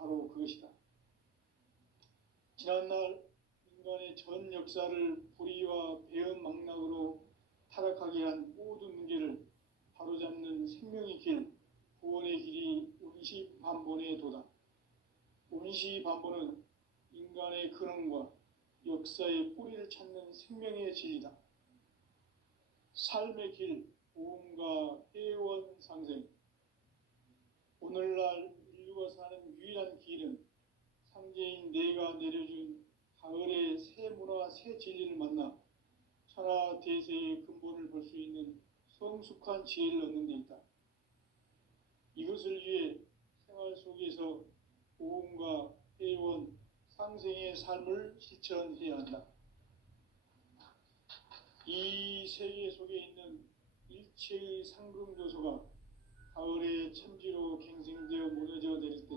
바로 그것이다. 지난날 인간의 전 역사를 불의와 배은망락으로 타락하게 한 모든 문제를 바로잡는 생명의 길, 구원의 길이 운시반본의 도다. 운시반본은 인간의 근원과 역사의 뿌리를 찾는 생명의 진리다. 삶의 길, 보험과 회원 상생. 오늘날 인류가 사는 유일한 길은 상제인 내가 내려준 가을의 새 문화, 새 진리를 만나 천하 대세의 근본을 볼 수 있는 성숙한 지혜를 얻는 데 있다. 이것을 위해 생활 속에서 보험과 회원, 상생의 삶을 실천해야 한다. 이 세계 속에 있는 일체의 상금 요소가 가을의 천지로 갱생되어 무너져 내릴 때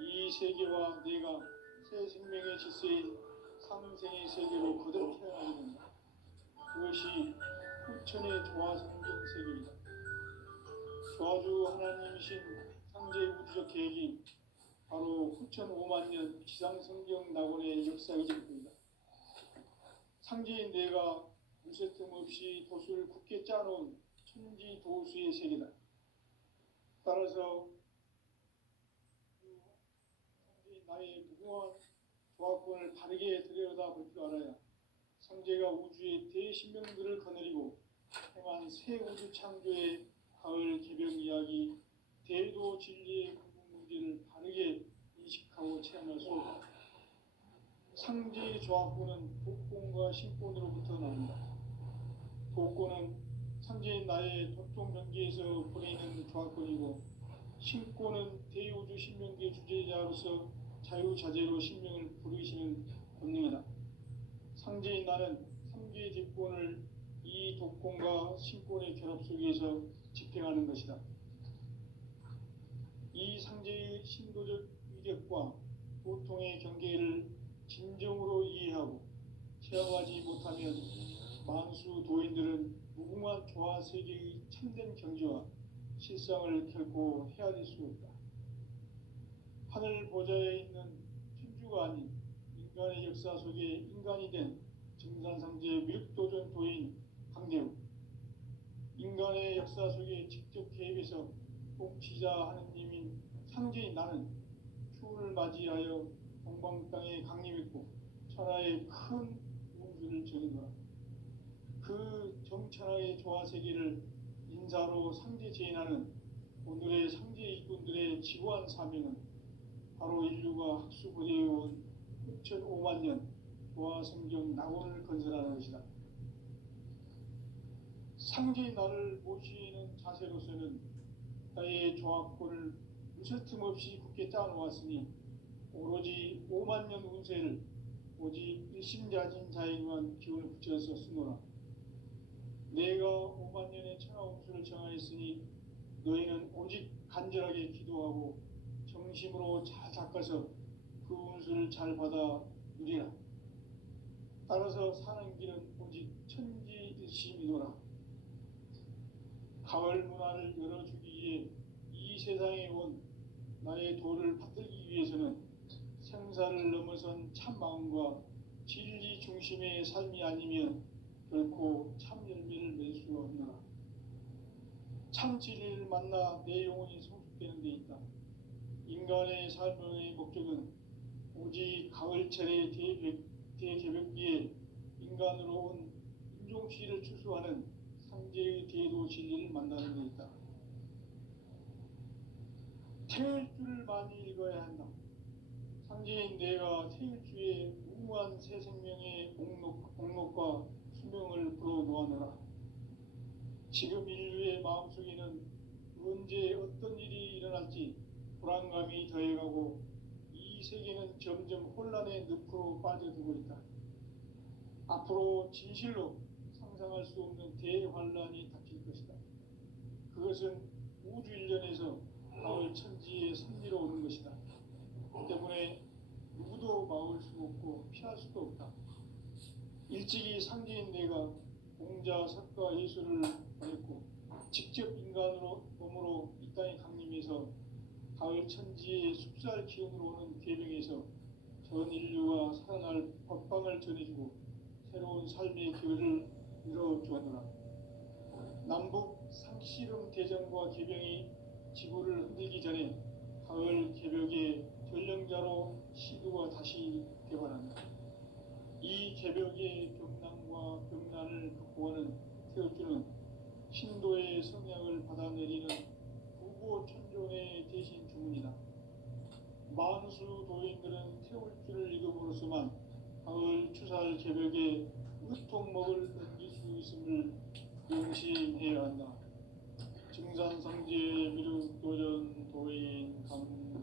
이 세계와 내가 새 생명의 질서인 상생의 세계로 거듭 태어나게 된다. 그것이 후천의 조화성경 세계이다. 조화주 하나님이신 상제의 우주적 계획이 바로 후천 5만 년 지상성경 낙원의 역사의질 뿐이다. 상제인 내가 무쇠틈 없이 도수를 굳게 짜놓은 천지 도수의 세계다. 따라서 상제인 나의 무궁한 조합권을 바르게 들여다볼 줄 알아야 상제가 우주의 대신명들을 거느리고 행한 새 우주 창조의 가을 개벽 이야기, 대도 진리의 근본 문제를 바르게 인식하고 체험할 수 있다. 상제의 조합권은 독권과 신권으로부터 나온다. 독권은 상제인 나의 도통 경계에서 보내는 조합권이고, 신권은 대우주 신명계 주제자로서 자유자재로 신명을 부르시는 권능이다. 상제인 나는 삼계의 집권을 이 독권과 신권의 결합 속에서 집행하는 것이다. 이 상제의 신도적 위력과 보통의 경계를 진정으로 이해하고 체험하지 못하면 만수 도인들은 무궁한 조화 세계의 참된 경지와 실상을 결코 헤아릴 수 없다. 하늘 보좌에 있는 천주가 아닌 인간의 역사 속에 인간이 된 증산상제 밀도전 도인 강대우, 인간의 역사 속에 직접 개입해서 통치자 하느님인 상제인 나는 추운을 맞이하여 동방 땅에 강림했고 천하의 큰 운수를 전해노라. 그 정천하의 조화세계를 인사로 상제 제인하는 오늘의 상제 일꾼들의 지고한 사명은 바로 인류가 학수부대해온 6,5만 년 조화성경 낙원을 건설하는 것이다. 상제의 나를 모시는 자세로서는 나의 조합권을 무쇠 틈 없이 굳게 짜놓았으니 오로지 5만 년 운세를 오직 일심자진 자에게만 기운을 붙여서 쓰노라. 내가 5만 년의 천하 운수를 정하였으니 너희는 오직 간절하게 기도하고 정심으로 잘 닦아서 그 운수를 잘 받아 누리라. 따라서 사는 길은 오직 천지일심이노라. 가을 문화를 열어주기 위해 이 세상에 온 나의 도를 받들기 위해서는 생사를 넘어선 참 마음과 진리 중심의 삶이 아니면 결코 참 열매를 맺을 수가 없노라. 참 진리를 만나 내 영혼이 성숙되는 데 있다. 인간의 삶의 목적은 오직 가을철의 대개벽기에 인간으로 온 인종시를 추수하는 상제의 대도 진리를 만나는 데 있다. 태일주를 많이 읽어야 한다. 상제인 내가 태일주의 무궁한 새 생명의 공록과 수명을 불어놓아노라. 지금 인류의 마음속에는 언제 어떤 일이 일어날지 불안감이 더해가고 이 세계는 점점 혼란의 늪으로 빠져들고 있다. 앞으로 진실로 상상할 수 없는 대환란이 닥칠 것이다. 그것은 우주 일련에서 가을 천지의 섭리로 오는 것이다. 때문에 누구도 막을 수 없고 피할 수도 없다. 일찍이 상제인 내가 공자, 석가, 예수를 보냈고 직접 인간으로 몸으로 이 땅에 강림해서 가을 천지의 숲살 기운으로 오는 계병에서 전 인류가 살아날 법방을 전해주고 새로운 삶의 기회를 열어주었노라. 남북 상씨름 대전과 계병이 지구를 흔들기 전에 가을 개벽의 전령자로 시두가 다시 되관한다. 이 개벽의 병난과 병난을 극복하는 태엽주는 신도의 성향을 받아내리는 부고천존의 대신 주문이다. 만수 도인들은 태울주를 읽음으로써만 가을 추살 개벽에 으통먹을 넘길 수 있음을 명심해야 한다. 증산상제 미륵도전 도인 강대구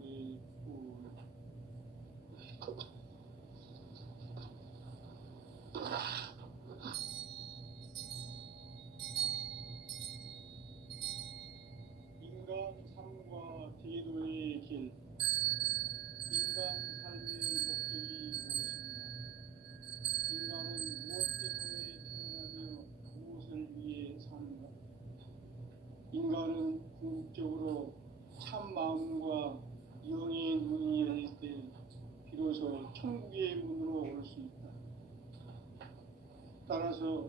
인간 삶과 대도의 길. 인간 삶의 목적이 무엇인가? 인간은 무엇 때문에 태어나며 무엇을 위해 사는가? 인간은 궁극적으로 참 마음과 영의 눈이 열릴 때 비로소 천국의 문으로 올 수 있다. 따라서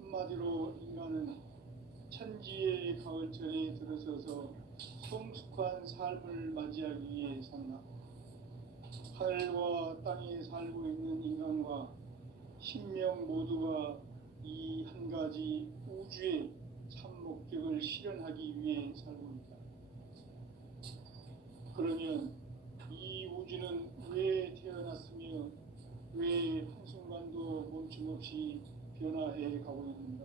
한마디로 인간은 천지의 가을철에 들어서서 성숙한 삶을 맞이하기 위해 산다. 하늘과 땅에 살고 있는 인간과 신명 모두가 이 한 가지 우주의 참 목적을 실현하기 위해 살고 있다. 그러면 이 우주는 왜 태어났으며 왜 한순간도 멈춤없이 변화해 가고 있는가?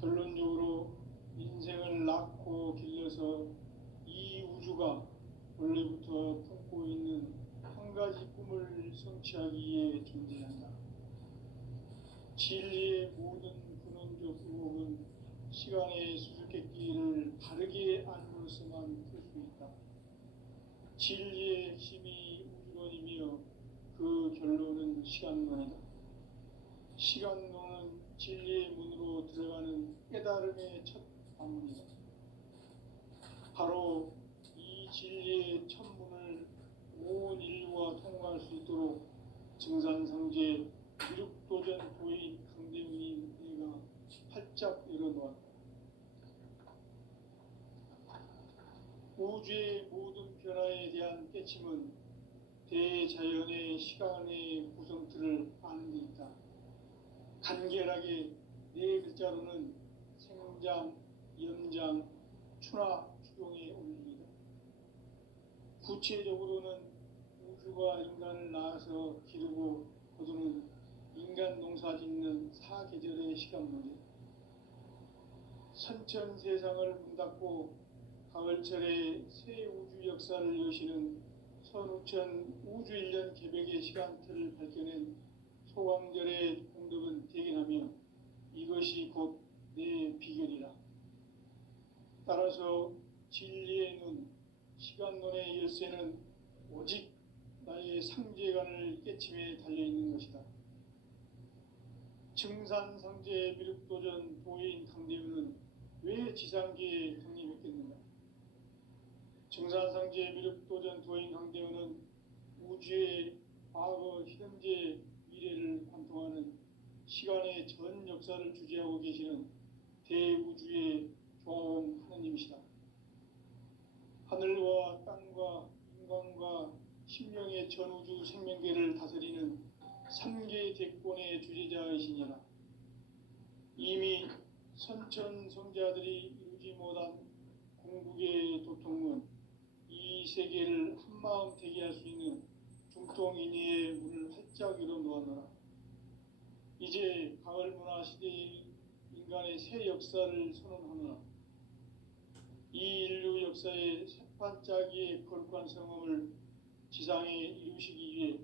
결론적으로 인생을 낳고 길러서 이 우주가 원래부터 품고 있는 한 가지 꿈을 성취하기 위해 존재한다. 진리의 모든 근원적 의혹은 시간의 수수께끼를 바르게 알므로서만 풀 수 있다. 진리의 핵심이 우주론이며 그 결론은 시간론이다. 시간론은 진리의 문으로 들어가는 깨달음의 첫 방문이다. 바로 이 진리의 첫 문을 온 인류가 통과할 수 있도록 증산상제 미륵도전 도인 강대훈이 내가 활짝 열어놓았다. 우주의 모든 변화에 대한 깨침은 대자연의 시간의 구성틀을 아는 데 있다. 간결하게 네 글자로는 생장, 연장, 추나 추동의 원리이다. 구체적으로는 우주가 인간을 낳아서 기르고 거두는 인간 농사 짓는 사계절의 시간문제. 선천 세상을 문닫고 가을철에 새 우주 역사를 여시는 선우천 우주 1년 개벽의 시간틀을 밝혀낸 소광절의 공덕은 대견하며 이것이 곧 내 비결이라. 따라서 진리의 눈, 시간론의 열쇠는 오직 나의 상제관을 깨침에 달려있는 것이다. 증산상제 미륵도전 도인 강대훈은 왜 지상계에 강림했겠는가? 증산상제 미륵도전 도인 강대훈은 우주의 과거, 현재, 미래를 관통하는 시간의 전 역사를 주재하고 계시는 대우주의 조화원 하느님이시다. 하늘과 땅과 인간과 신명의 전우주 생명계를 다스리는 3개 대권의 주재자이시니라. 이미 선천성자들이 이루지 못한 궁극의 도통문, 이 세계를 한마음 되게 할 수 있는 중통인의의 문을 활짝 열어놓았노라. 이제 가을 문화 시대의 인간의 새 역사를 선언하노라. 이 인류 역사의 새판짜기의 거룩한 성험을 지상에 이루시기 위해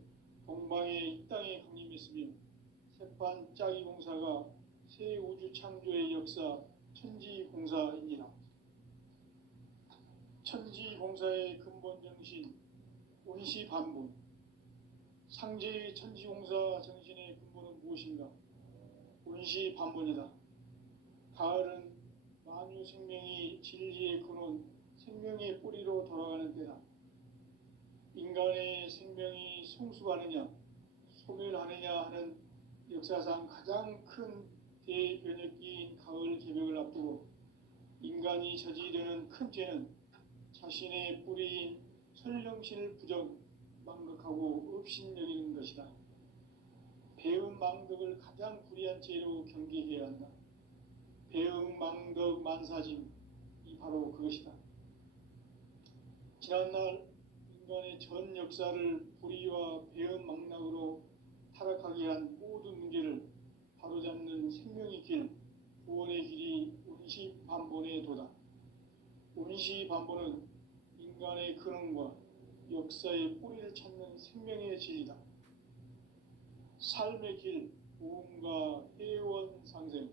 동방의 이 땅에 강림했으며 새판짜기 공사가 새 우주 창조의 역사 천지공사이니라. 천지공사의 근본 정신 온시반분. 상제의 천지공사 정신의 근본은 무엇인가? 온시반분이다. 가을은 만유 생명이 진리의 근원 생명의 뿌리로 돌아가는 때다. 인간의 생명이 성숙하느냐 소멸하느냐 하는 역사상 가장 큰 대변혁기인 가을 개벽을 앞두고 인간이 저지르는 큰 죄는 자신의 뿌리인 설령신을 망각하고 업신여기는 것이다. 배은망덕을 가장 불의한 죄로 경계해야 한다. 배은망덕 만사짐이 바로 그것이다. 지난날 인간의 전 역사를 불의와 배은망락으로 타락하게 한 모든 문제를 바로잡는 생명의 길, 구원의 길이 운시반본의 도다. 운시반본은 인간의 근원과 역사의 뿌리를 찾는 생명의 진리다. 삶의 길, 부흥과 회원 상생.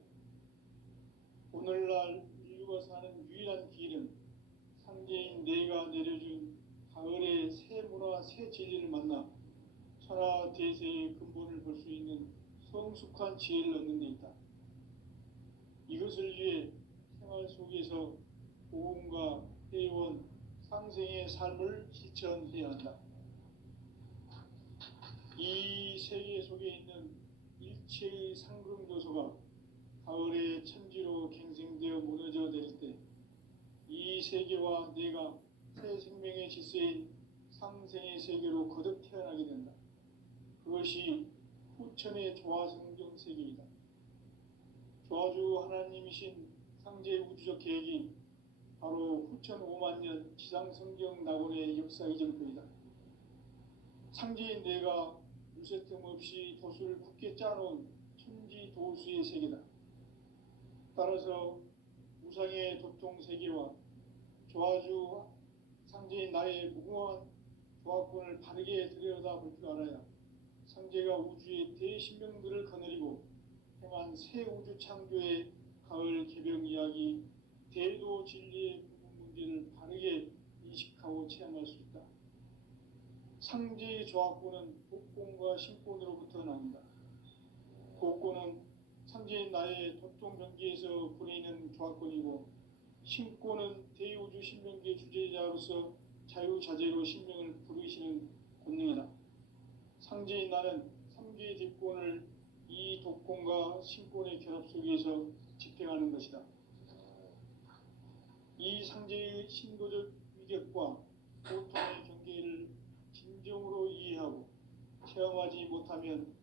오늘날 인류가 사는 유일한 길은 상제인 내가 내려준 가을의 새 문화, 새 진리를 만나 천하 대세의 근본을 볼 수 있는 성숙한 지혜를 얻는 데 있다. 이것을 위해 생활 속에서 부흥과 회원, 상생의 삶을 실천해야 한다. 이 세계 속에 있는 일체의 상금 요소가 가을의 천지로 갱생되어 무너져 내릴 때 이 세계와 내가 새 생명의 질서인 상생의 세계로 거듭 태어나게 된다. 그것이 후천의 조화성경 세계이다. 조화주 하나님이신 상제 우주적 계획이 바로 후천 5만 년 지상성경 낙원의 역사 이정표이다. 상제인 내가 유세 틈 없이 도수를 굳게 짜놓은 천지 도수의 세계다. 따라서 우상의 도통 세계와 조화주 상제인 나의 무궁한 조화권을 바르게 들여다볼 줄 알아야 상제가 우주의 대신명들을 거느리고 행한 새 우주 창조의 가을 개벽 이야기, 대도 진리의 부분 문제를 바르게 인식하고 체험할 수 있다. 상제의 조화권은 복권과 신권으로부터 나온다. 복권은 상제인 나의 도통 경계에서 보내는 조화권이고, 신권은 대우주 신명계 주제자로서 자유자재로 신명을 부르시는 권능이다. 상제인 나는 3개의 대권을 이 독권과 신권의 결합 속에서 집행하는 것이다. 이 상제의 신도적 위력과 고통의 경계를 진정으로 이해하고 체험하지 못하면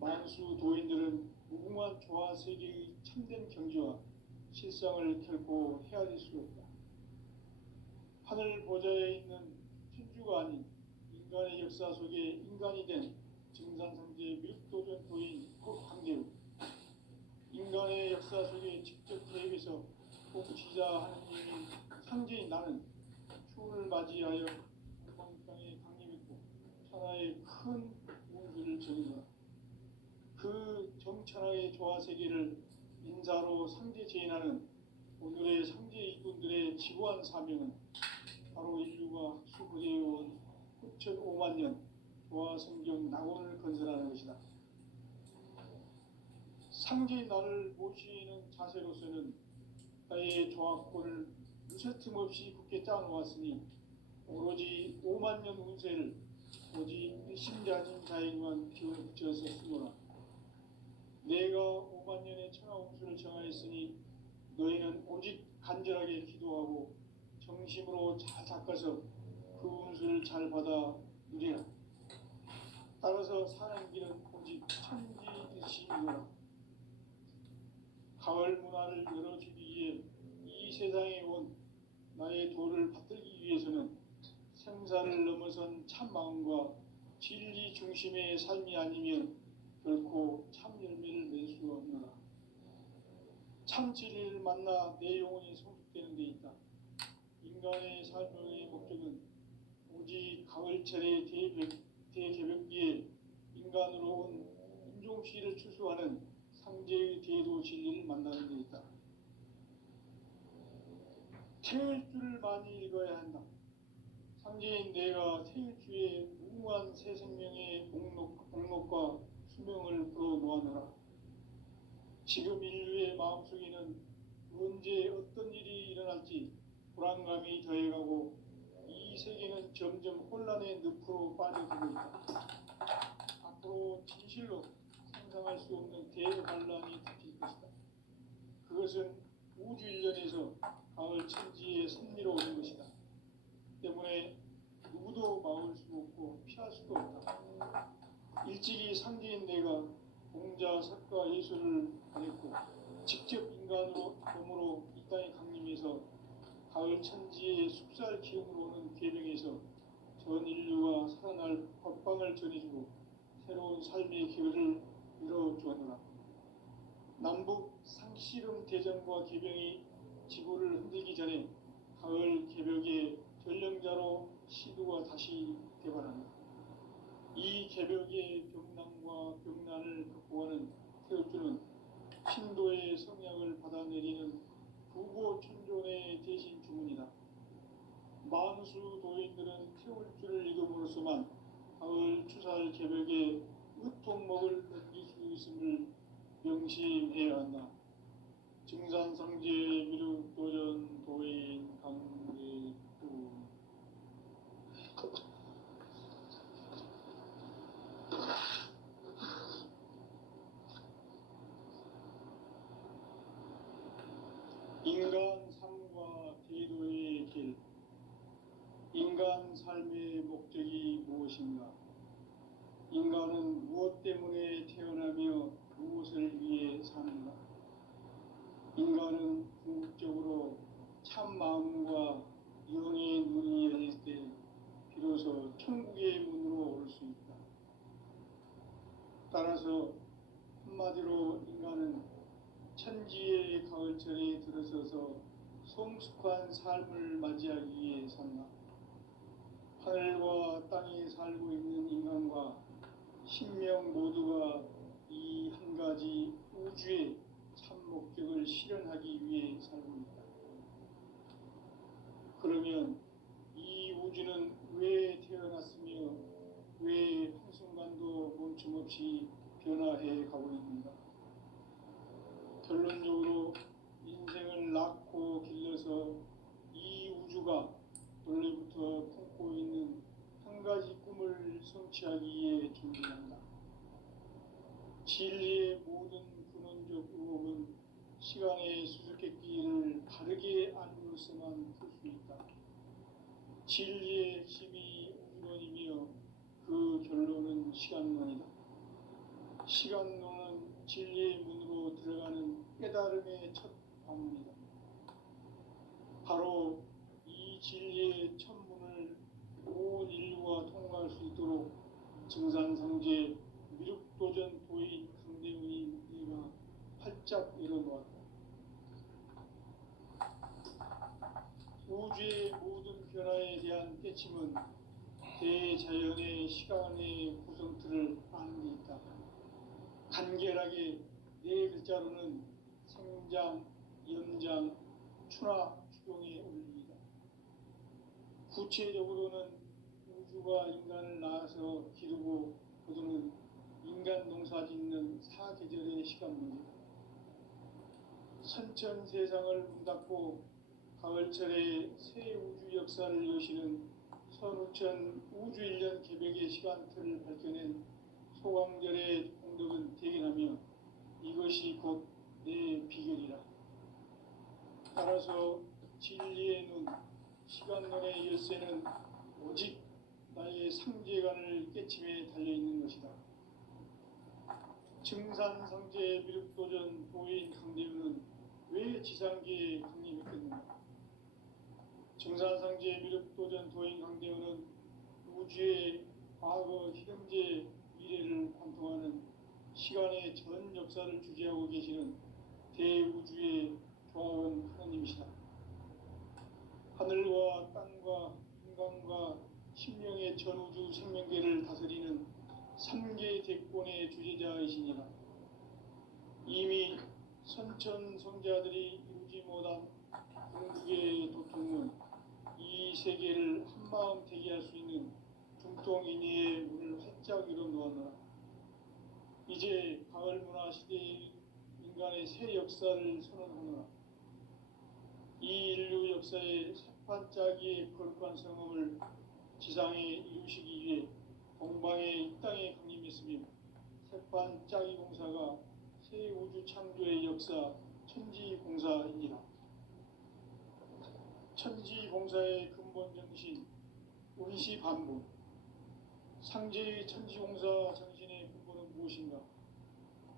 만수 도인들은 무궁한 조화 세계의 참된 경지와 실상을 결코 헤아릴 수 없다. 하늘 보좌에 있는 천주가 아닌 인간의 역사 속에 인간이 된 증산상제의 밀도전 도인 황제우, 인간의 역사 속에 직접 개입해서 복지자 하느님인 상제인 나는 추운을 맞이하여 동방땅에 강림했고 천하의 큰 운수를 전이다. 그 정천하의 조화세계를 인사로 상제 제인하는 오늘의 상제 이꾼들의 지구한 사명은 바로 인류가 학수부대해온 후천 5만 년 조화성경 낙원을 건설하는 것이다. 상제인 나를 모시는 자세로서는 나의 조화권을 유세틈 없이 굳게 짜놓았으니 오로지 5만 년 운세를 오직 일심자님 자에게만 기운을 붙여서 쓰노라. 내가 5만 년의 천하 운수를 정하였으니 너희는 오직 간절하게 기도하고 정심으로 잘 닦아서 그 운수를 잘 받아 누리라. 따라서 사는 길은 오직 천지듯이이노라. 가을 문화를 열어주기 위해 이 세상에 온 나의 도를 받들기 위해서는 생사를 넘어선 참 마음과 진리 중심의 삶이 아니면 결코 참 열매를 낼 수 없노라. 참 진리를 만나 내 영혼이 성숙되는 데 있다. 인간의 삶의 목적은 오직 가을철의 대개벽기에 인간으로 온 인종시를 추수하는 상제의 대도 진리를 만나는 데 있다. 태일주를 많이 읽어야 한다. 상제인 내가 태일주의 무궁한 새 생명의 목록과 수명을 풀어놓아노라. 지금 인류의 마음속에는 언제 어떤 일이 일어날지 불안감이 더해가고 이 세계는 점점 혼란의 늪으로 빠져들고 있다. 앞으로 진실로 상상할 수 없는 대반란이 덮일 것이다. 그것은 우주 일련에서 가을 천지의 섭리로 오는 것이다. 때문에 누구도 막을 수 없고 피할 수도 없다. 일찍이 상제인 내가 공자, 석가, 예술을 가졌고 직접 인간으로 몸으로 이 땅에 강림해서 가을 천지의 숲살 기운으로 오는 계명에서 전 인류가 살아날 법방을 전해주고 새로운 삶의 기회를 열어주었노라. 남북 상씨름 대전과 계병이 지구를 흔들기 전에 가을 개벽의 전령자로 시두가 다시 개발한다. 이 개벽의 병난과 병난을 극복하는 태울주는 신도의 성약을 받아내리는 부고천존의 대신 주문이다. 만수 도인들은 태울주를 읽음으로써만 가을 추살 개벽의 으통목을 넘길 수 있음을 명심해야 한다. 증산상제 미륵도전 도인 강대구. 인간 삶과 대도의 길. 인간 삶의 목적이 무엇인가? 인간은 무엇 때문에 태어나며 무엇을 위해 사는가? 인간은 궁극적으로 참 마음과 영의 눈이 열릴 때 비로소 천국의 문으로 올 수 있다. 따라서 한마디로 인간은 천지의 가을철에 들어서서 성숙한 삶을 맞이하기 위해 산다. 하늘과 땅에 살고 있는 인간과 신명 모두가 이 한 가지 우주의 참 목적을 실현하기 위해 살고 있다. 그러면 이 우주는 왜 태어났으며 왜 한순간도 멈춤없이 변화해 가고 있는가? 결론적으로 인생을 낳고 길러서 이 우주가 원래부터 품고 있는 한 가지 꿈을 성취하기 위해 존재한다. 진리의 모든 근원적 의혹은 시간의 수수께끼를 바르게 알므로서만 풀 수 있다. 진리의 핵심이 우주론이며 그 결론은 시간론이다. 시간론은 진리의 문으로 들어가는 깨달음의 첫 방문이다. 바로 이 진리의 첫 문을 온 인류가 통과할 수 있도록 증산상제 미륵도전 도인 강대훈이 내가 활짝 열어놓았다. 우주의 모든 변화에 대한 깨침은 대자연의 시간의 구성틀을 아는 데 있다. 간결하게 네 글자로는 생장, 연장, 추나 추동의 원리이다. 구체적으로는 우주가 인간을 낳아서 기르고 거두는 인간 농사 짓는 사계절의 시간 문제다. 선천 세상을 문 닫고 가을철에 새 우주 역사를 여시는 선우천 우주일년 개벽의 시간틀을 밝혀낸 소광절의 공덕은 대견하며 이것이 곧 내 비결이라. 따라서 진리의 눈, 시간론의 열쇠는 오직 나의 상제관을 깨침에 달려있는 것이다. 증산상제 미륵도전 도인 강대훈은 왜 지상계에 강림했겠는가? 증산상제 미륵도전 도인 강대훈은 우주의 과거, 현재, 미래를 관통하는 시간의 전 역사를 주재하고 계시는 대우주의 조화원 하나님이시다. 하늘과 땅과 인간과 신명의 전우주 생명계를 다스리는 삼계 대권의 주제자이시니라. 이미 선천 성자들이 이루지 못한 궁극의 도통문, 이 세계를 한마음 되게 할 수 있는 중통인의의 문을 활짝 열어놓았노라. 이제 가을 문화 시대의 인간의 새 역사를 선언하노라. 이 인류 역사의 색반짜기의 거룩한 성음을 지상에 이루시기 위해 동방의 이 땅에 강림했으며 색반짜기 공사가 새 우주 창조의 역사 천지공사이니라. 천지공사의 근본 정신 운시반본. 상제의 천지공사 정신의 근본은 무엇인가?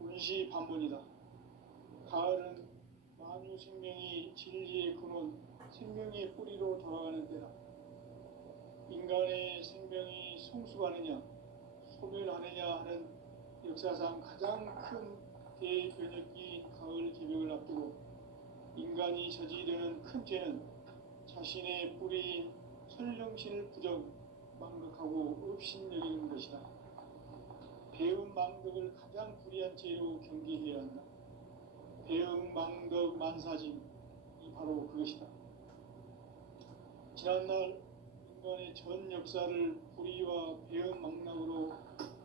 운시반본이다. 가을은 만유 생명이 진리의 근원, 생명의 뿌리로 돌아가는 때다. 인간의 생명이 성숙하느냐, 소멸하느냐 하는 역사상 가장 큰 대변혁기 가을 개벽을 앞두고 인간이 저지르는 큰 죄는 자신의 뿌리인 설령신을 망각하고 업신여기는 것이다. 배음 망덕을 가장 불의한 죄로 경계해야 한다. 배음 망덕 만사짐이 바로 그것이다. 지난날 인간의 전 역사를 불의와 배음 망락으로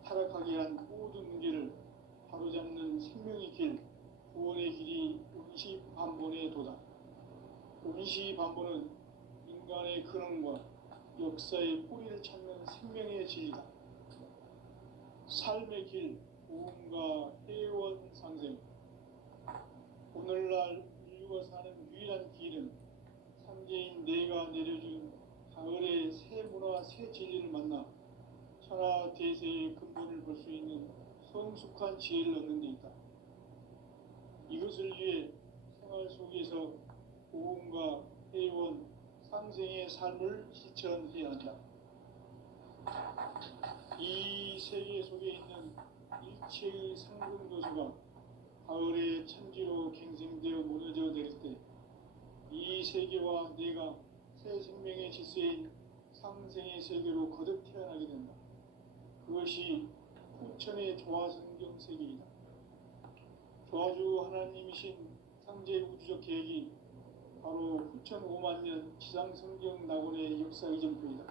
타락하게 한 모든 문제를 바로잡는 생명의 길, 구원의 길이 운시반본의 도다. 운시반본은 인간의 근원과 역사의 뿌리를 찾는 생명의 진리다. 삶의 길, 고음과 해원 상생. 오늘날 인류가 사는 유일한 길은 삼재인 내가 내려준 가을의 새 문화, 새 진리를 만나 천하 대세의 근본을 볼 수 있는 성숙한 지혜를 얻는 데 있다. 이것을 위해 생활 속에서 고음과 해원, 상생의 삶을 실천해야 한다. 이 세계 속에 있는 일체의 상승도수가 가을의 천지로 갱생되어 무너져 내릴 때 이 세계와 내가 새 생명의 질서인 상생의 세계로 거듭 태어나게 된다. 그것이 후천의 조화성경 세계이다. 조화주 하나님이신 상제 우주적 계획이 바로 후천 5만년 지상성경 낙원의 역사 이전표이다.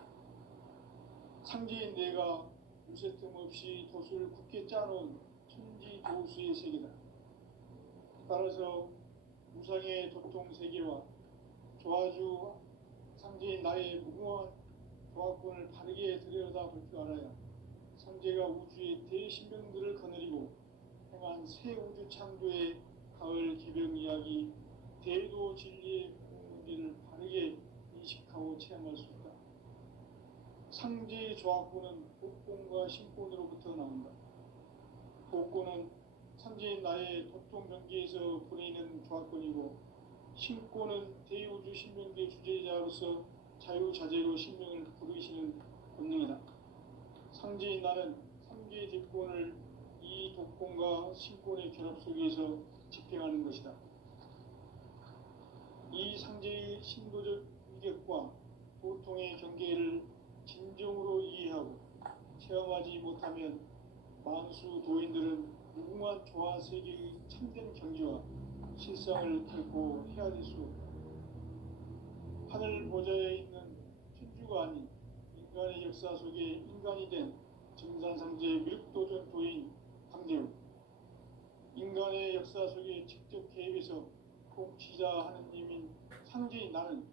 상제인 내가 무쇠틈 없이 도수를 굳게 짜놓은 천지조수의 세계다. 따라서 무상의 도통세계와 조화주 상제인 나의 무궁한 조화권을 바르게 들여다볼 줄 알아야 상제가 우주의 대신명들을 거느리고 행한 새 우주 창조의 가을 개벽 이야기, 대도 진리의 문제를 바르게 인식하고 체험할 수 있다. 상제의 조화권은 복권과 신권으로부터 나온다. 복권은 상제인 나의 도통 경계에서 보내는 조화권이고, 신권은 대우주 신명계 주제자로서 자유자재로 신명을 부르시는 본능이다. 상제인 나는 3개의 뒷권을 이 독권과 신권의 결합 속에서 집행하는 것이다. 이 상제의 신도적 위격과 보통의 경계를 진정으로 이해하고 체험하지 못하면 만수 도인들은 무궁한 조화 세계의 참된 경지와 실상을 결코 헤아릴 수 없다. 하늘 보좌에 있는 천주가 아닌 인간의 역사 속에 인간이 된 증산상제 밀도전 도인 강대우, 인간의 역사 속에 직접 개입해서 통치자 하느님인 상제인 나는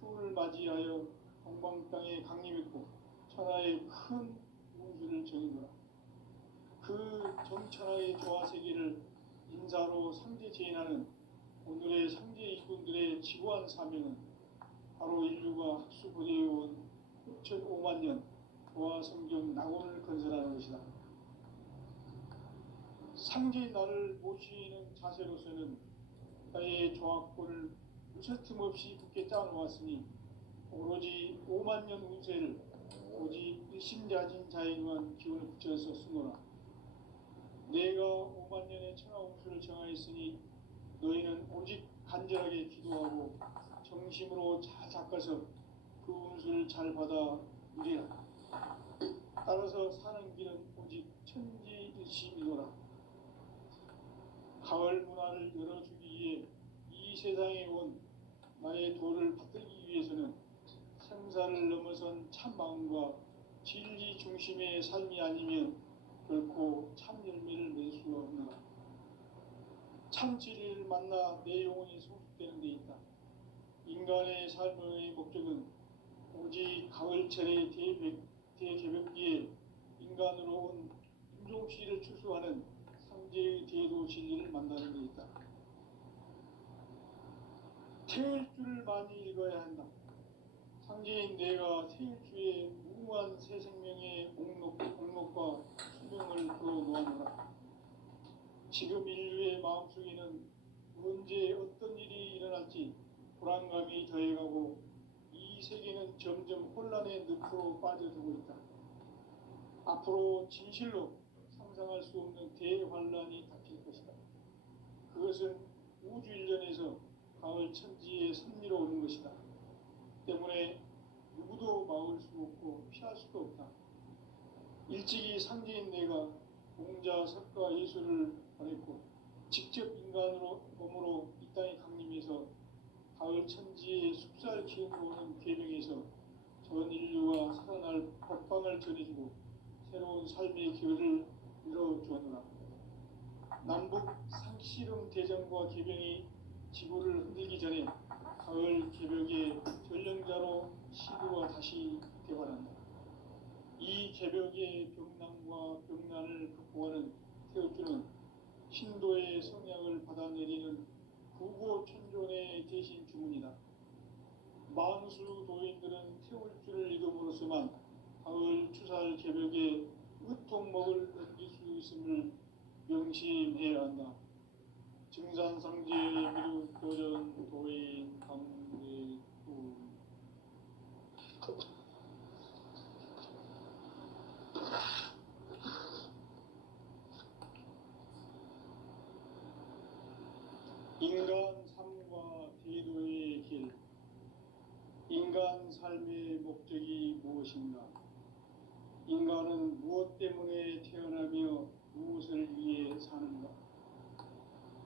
추운을 맞이하여 동방 땅에 강림했고 천하의 큰 운수를 정해노라. 그 정천하의 조화 세계를 인사로 상제 제인하는 오늘의 상제 이군들의 지고한 사명은 바로 인류가 학수부대해온 6,500년 조화 성경 낙원을 건설하는 것이다. 상제인 나를 모시는 자세로서는 나의 조화권을 무쇠틈 없이 굳게 짜놓았으니 오로지 5만년 운세를 오직 일심자진 자에 의한 기운을 붙여서 쓰노라. 내가 5만년의 천하 운수를 정하였으니 너희는 오직 간절하게 기도하고 정심으로 잘 닦아서 그 운수를 잘 받아 누리라. 따라서 사는 길은 오직 천지일심이노라. 가을 문화를 열어주기 위해 이 세상에 온 나의 도를 받들기 위해서는 생사를 넘어선 참 마음과 진리 중심의 삶이 아니면 결코 참 열매를 맺을 수가 없노라. 참 진리를 만나 내 영혼이 성숙되는 데 있다. 인간의 삶의 목적은 오직 가을철의 대개벽기에 인간으로 온 임종씨를 추수하는 상제의 대도 진리를 만나는 데 있다. 태일주를 많이 읽어야 한다. 상제인 내가 태일주의 무궁한 새 생명의 목록과 수명을 풀어놓아노라. 지금 인류의 마음속에는 언제 어떤 일이 일어날지 불안감이 더해가고 이 세계는 점점 혼란의 늪으로 빠져들고 있다. 앞으로 진실로 상상할 수 없는 대환란이 닥칠 것이다. 그것은 우주 일련에서 가을 천지의 섭리로 오는 것이다. 때문에 누구도 막을 수 없고 피할 수도 없다. 일찍이 상제인 내가 공자, 석가, 예수를 보냈고 직접 인간으로 몸으로 이 땅에 강림해서 가을 천지의 숲살 기운으로 오는 계명에서 전 인류가 살아날 법방을 전해주고 새로운 삶의 기회를 열어주었노라. 남북 상씨름 대전과 계병이 지구를 흔들기 전에 가을 개벽의 전령자로 시구가 다시 개발한다. 이 개벽의 병난과 병난을 극복하는 태우주는 신도의 성향을 받아내리는 구고천존의 대신 주문이다. 만수 도인들은 태울 줄을 이름으로서만 가을 추살 개벽의 으통목을 넘길 수 있음을 명심해야 한다. 증산상제 미륵 도전 도인 강대구 인간 삶과 대도의 길. 인간 삶의 목적이 무엇인가? 인간은 무엇 때문에 태어나며 무엇을 위해 사는가?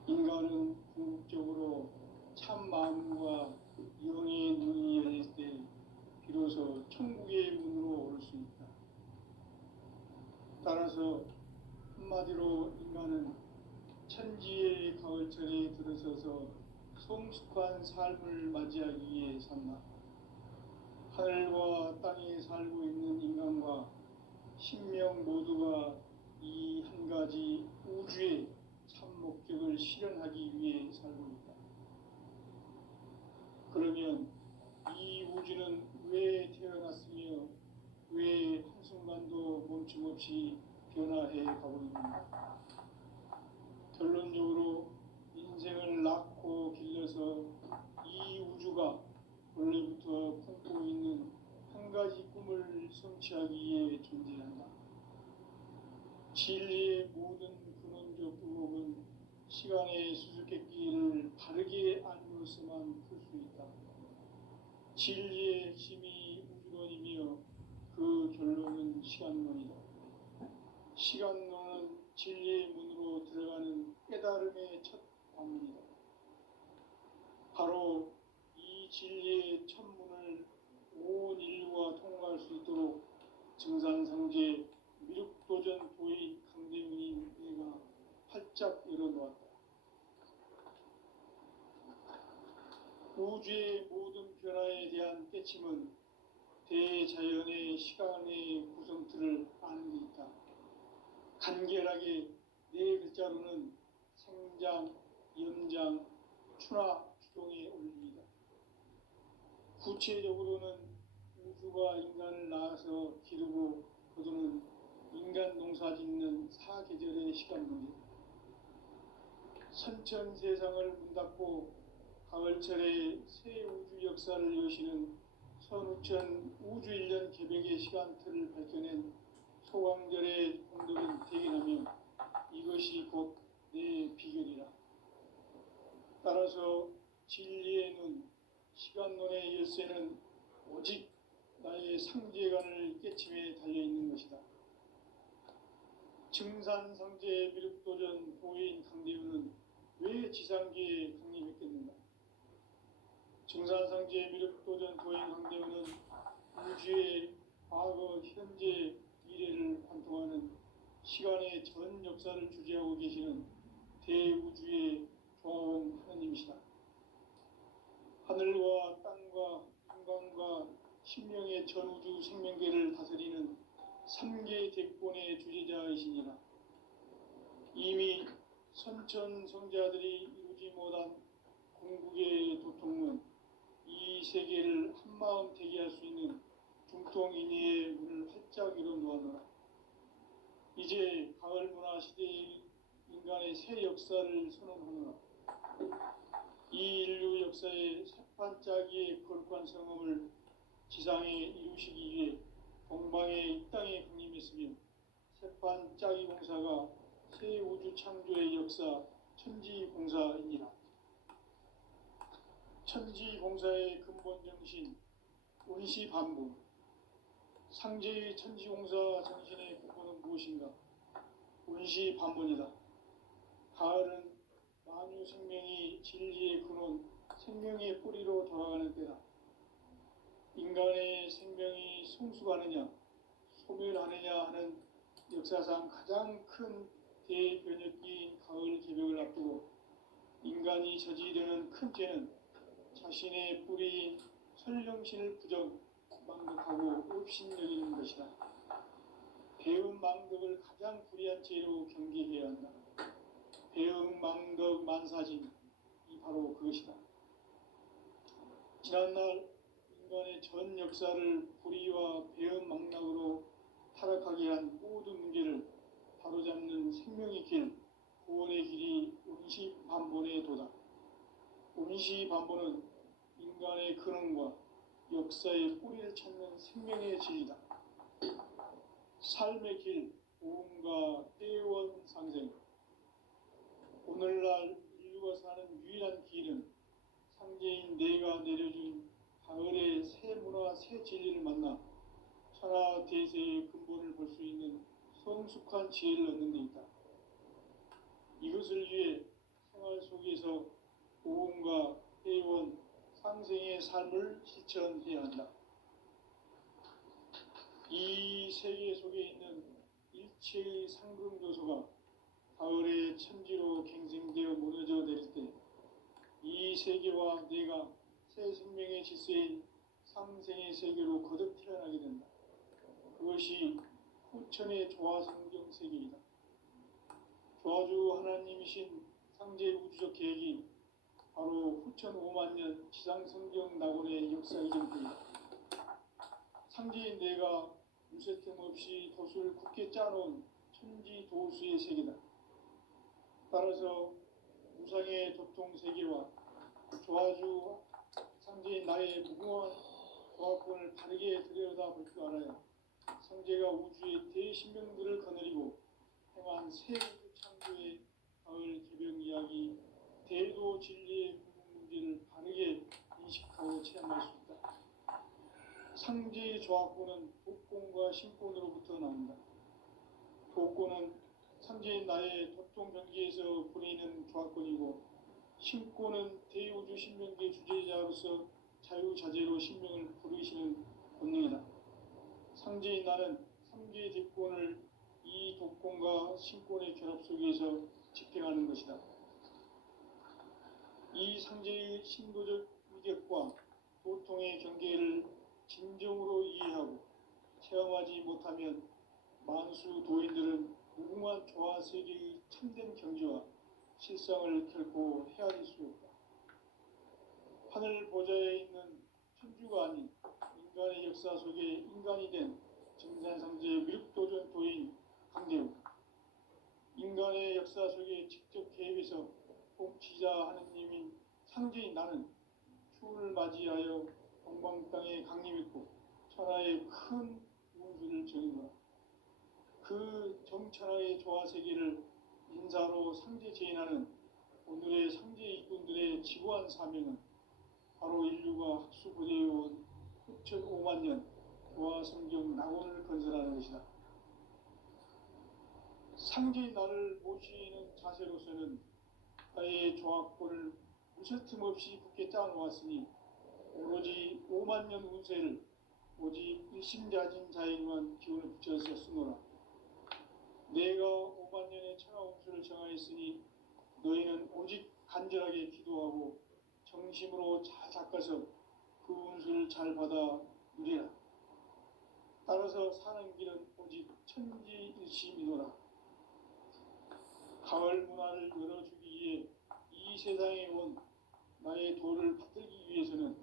인간은 궁극적으로 참 마음과 영의 눈이 열릴 때 비로소 천국의 문으로 오를 수 있다. 따라서 한마디로 인간은 천지의 가을철에 들어서서 성숙한 삶을 맞이하기 위해 산다. 하늘과 땅에 살고 있는 인간과 신명 모두가 이 한 가지 우주의 참 목적을 실현하기 위해 살고 있다. 그러면 이 우주는 왜 태어났으며 왜 한순간도 멈춤없이 변화해 가고 있는가? 결론적으로 인생을 낳고 길러서 이 우주가 원래부터 품고 있는 한 가지 꿈을 성취하기 위해 존재한다. 진리의 모든 근원적 의혹은 시간의 수수께끼를 바르게 알므로서만 풀 수 있다. 진리의 핵심이 우주론이며 그 결론은 시간론이다. 시간론은 진리의 문으로 들어가는 깨달음의 첫 방문이다. 바로 이 진리의 첫 문을 온 인류가 통과할 수 있도록 증산상제 미륵도전 도인 강대훈이 내가 활짝 열어놓았다. 우주의 모든 변화에 대한 깨침은 대자연의 시간의 구성틀을 아는 데 있다. 간결하게 네 글자로는 생장, 연장, 추나 추동의 원리이다. 구체적으로는 우주가 인간을 낳아서 기르고 거두는 인간 농사 짓는 사계절의 시간론이다. 선천 세상을 문 닫고 가을철에 새 우주 역사를 여시는 선우천 우주 일년 개벽의 시간틀을 밝혀낸 소강절의 공덕은 대견하며 이것이 곧 내 비결이라. 따라서 진리의 눈, 시간론의 열쇠는 오직 나의 상제관을 깨침에 달려있는 것이다. 증산상제 미륵도전 도인 강대훈은 왜 지상계에 강림했겠는가? 증산상제 미륵도전 도인 강대훈은 우주의 과거, 현재, 미래를 관통하는 시간의 전 역사를 주재하고 계시는 대우주의 조화원 하느님이시다. 하늘과 땅과 인간과 신명의 전우주 생명계를 다스리는 삼계 대권의 주제자이시니라. 이미 선천성자들이 이루지 못한 궁극의 도통은 이 세계를 한마음 되게 할 수 있는 중통인의의 문을 활짝 열어놓았노라. 이제 가을 문화 시대의 인간의 새 역사를 선언하노라. 이 인류 역사의 새판짜기의 거룩한 성험을 지상에 이루시기 위해 동방의 이 땅에 강림했으며 새판짜기 공사가 새 우주 창조의 역사 천지공사이니라. 천지공사의 근본 정신 운시반복. 상제의 천지공사 정신의 근본은 무엇인가? 운시반복이다. 가을은 만유 생명이 진리의 근원, 생명의 뿌리로 돌아가는 때다. 인간의 생명이 성숙하느냐, 소멸하느냐 하는 역사상 가장 큰 대변혁기인 가을 개벽을 앞두고 인간이 저지르는 큰 죄는 자신의 뿌리인 설령신을 망덕하고 업신여기는 것이다. 배은망덕을 가장 불의한 죄로 경계해야 한다. 배은망덕 만사진, 이 바로 그것이다. 지난날 인간의 전 역사를 불의와 배은망락으로 타락하게 한 모든 문제를 바로잡는 생명의 길, 구원의 길이 운시반본의 도다. 운시반본은 인간의 근원과 역사의 뿌리를 찾는 생명의 진리다. 삶의 길, 오음과 때원 상생. 오늘날 인류가 사는 유일한 길은 상제인 내가 내려준 가을의 새 문화, 새 진리를 만나 천하 대세의 근본을 볼 수 있는 성숙한 지혜를 얻는 데 있다. 이것을 위해 생활 속에서 오음과 때원 상생의 삶을 실천해야 한다. 이 세계 속에 있는 일체의 상승 요소가 가을의 천지로 갱생되어 무너져 내릴 때 이 세계와 내가 새 생명의 질서인 상생의 세계로 거듭 태어나게 된다. 그것이 후천의 조화성경 세계이다. 조화주 하나님이신 상제 우주적 계획이 바로 후천 5만 년 지상성경 낙원의 역사 이전입니다. 상제인 내가 무쇠틈 없이 도수를 굳게 짜놓은 천지도수의 세계다. 따라서 무상의 도통세계와 조화주 상제인 나의 무궁한 조화권을 바르게 들여다볼 줄 알아야 상제가 우주의 대신명들을 거느리고 행한 새 우주 창조의 가을 개벽 이야기 대도 진리의 문제를 바르게 인식하고 체험할 수 있다. 상제의 조화권은 도권과 신권으로부터 나온다. 도권은 상제인 나의 도통 경계에서 보내는 조화권이고, 신권은 대우주 신명계 주제자로서 자유자재로 신명을 부르시는 권능이다. 상제인 나는 삼계 대권을 이 도권과 신권의 결합 속에서 집행하는 것이다. 이 상제의 신도적 위력과 도통의 경계를 진정으로 이해하고 체험하지 못하면 만수 도인들은 무궁한 조화 세계의 참된 경지와 실상을 결코 헤아릴 수 없다. 하늘 보좌에 있는 천주가 아닌 인간의 역사 속에 인간이 된 증산상제의 미륵도전 도인 강대우, 인간의 역사 속에 직접 개입해서 통치자 하느님인 상제인 나는 추운을 맞이하여 동방 땅에 강림했고 천하의 큰 운수를 정인노라. 그 정천하의 조화세계를 인사로 상제 제인하는 오늘의 상제 일꾼들의 지구한 사명은 바로 인류가 학수고대해온 후천 5만 년 조화성경 낙원을 건설하는 것이다. 상제인 나를 모시는 자세로서는 나의 조화권을 무쇠틈 없이 굳게 짜놓았으니 오로지 5만 년 운세를 오직 일심자진 자에게만 기운을 붙여서 쓰노라. 내가 5만 년의 천하 운수를 정하였으니 너희는 오직 간절하게 기도하고 정심으로 잘 닦아서 그 운수를 잘 받아 누리라. 따라서 사는 길은 오직 천지일심이노라. 가을 문화를 열어주기 위해 이 세상에 온 나의 도를 받들기 위해서는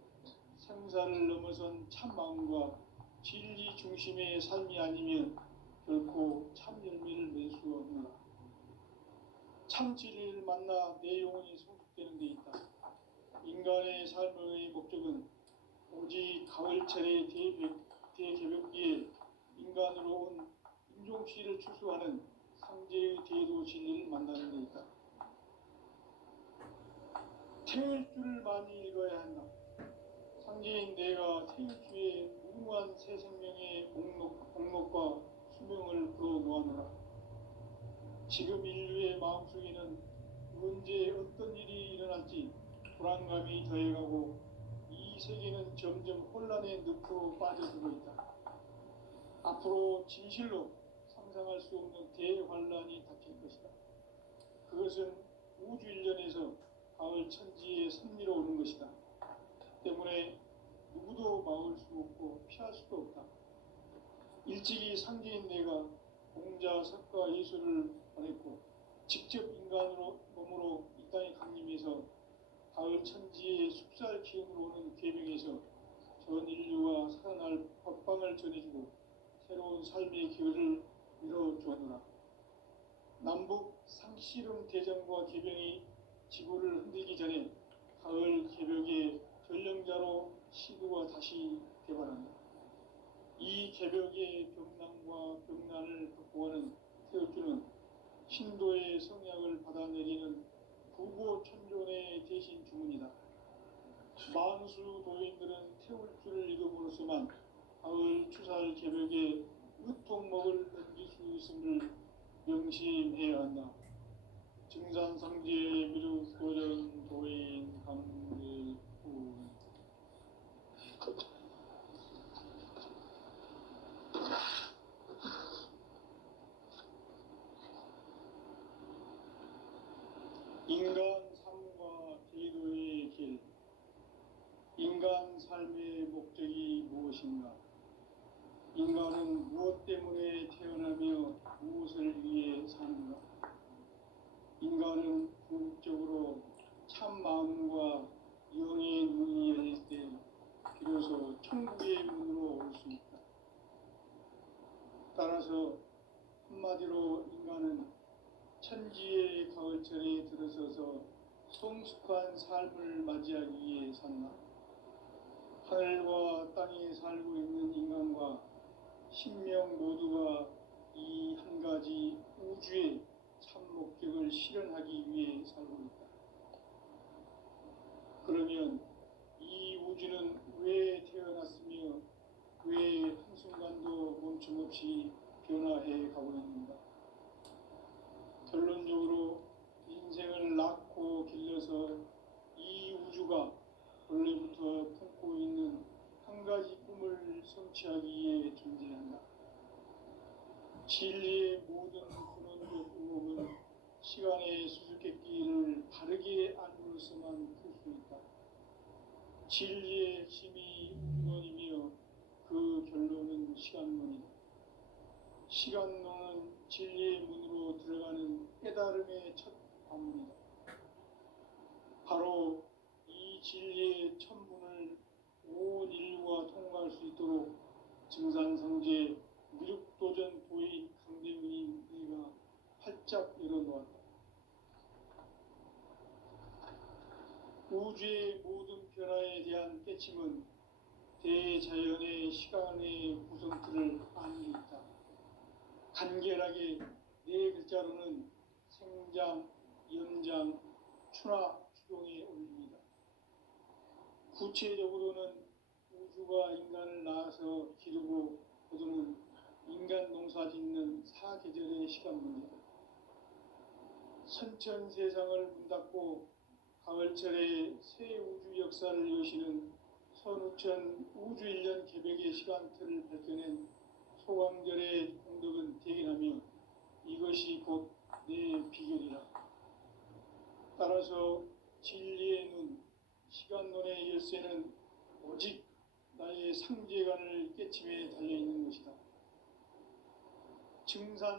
생사를 넘어선 참 마음과 진리 중심의 삶이 아니면 결코 참 열매를 맺을 수 없노라. 참 진리를 만나 내 영혼이 성숙되는 데 있다. 인간의 삶의 목적은 오직 가을철의 대개벽기에 인간으로 온 인종시를 추수하는 상제의 대도 진리를 만나는 데 있다. 태일 줄을 많이 읽어야 한다. 상제인 내가 태일주의 무궁한 새 생명의 목록과 수명을 풀어놓아노라. 지금 인류의 마음속에는 언제 어떤 일이 일어날지 불안감이 더해가고 이 세계는 점점 혼란의 늪으로 빠져들고 있다. 앞으로 진실로 상상할 수 없는 대환란이 닥칠 것이다. 그것은 우주 일련에서 가을 천지에 섭리로 오는 것이다. 때문에 누구도 막을 수 없고 피할 수도 없다. 일찍이 상제인 내가 공자, 석가, 예수를 보냈고 직접 인간으로 몸으로 이 땅에 강림해서 가을 천지의 숲살 기운으로 오는 계명에서 전 인류와 살아날 법방을 전해주고 새로운 삶의 기회를 밀어주었노라. 남북 상씨름 대전과 개병이 지구를 흔들기 전에 가을 개벽의 전령자로 시구가 다시 개발한다. 이 개벽의 병난과 병난을 극복하는 태엽주는 신도의 성약을 받아내리는 부고천존의 대신 주문이다. 만수 도인들은 태울주를 읽음으로써만 가을 추살 개벽의 으통목을 넘길 수 있음을 명심해야 한다. 증산상제 미륵도전 도인 강제군. 인간 삶과 제도의 길. 인간 삶의 목적이 무엇인가? 인간은 무엇 때문에 태어나며 무엇을 위해 사는가? 인간은 궁극적으로 참 마음과 영의 눈이 열릴 때 비로소 천국의 문으로 올 수 있다. 따라서 한마디로 인간은 천지의 가을철에 들어서서 성숙한 삶을 맞이하기 위해 산다. 하늘과 땅에 살고 있는 인간과 신명 모두가 이 한 가지 우주의 참 목적을 실현하기 위해 살고 있다. 그러면 이 우주는 왜 태어났으며 왜 한순간도 멈춤없이 변화해 가고 있는가? 결론적으로 인생을 낳고 길러서 이 우주가 원래부터 품고 있는 한 가지 꿈을 성취하기 위해 존재한다. 진리의 모든 근원적 의혹은 시간의 수수께끼를 바르게 알므로서만 풀 수 있다. 진리의 핵심이 우주론이며 그 결론은 시간론이다. 시간론은 진리의 문으로 들어가는 깨달음의 첫 관문이다. 바로 이 진리의 첫 문을 온 인류가 통과할 수 있도록 증산성제 미륵도전 도인 강대문인 내가 활짝 열어놓았다. 우주의 모든 변화에 대한 깨침은 대자연의 시간의 구성틀을 아는 게 있다. 간결하게 네 글자로는 생장, 연장, 추나 추동에 올립니다. 구체적으로는 우주가 인간을 낳아서 기르고 거두는 인간 농사 짓는 사계절의 시간 문제다. 선천 세상을 문 닫고 가을철에 새 우주 역사를 여시는 선우천 우주 1년 개벽의 시간틀을 밝혀낸 소광절의 공덕은 대견하며 이것이 곧 내 비결이라. 따라서 진리의 눈, 시간론의 열쇠는 오직 나의 상제관을 깨침에 달려 있는 것이다. 증산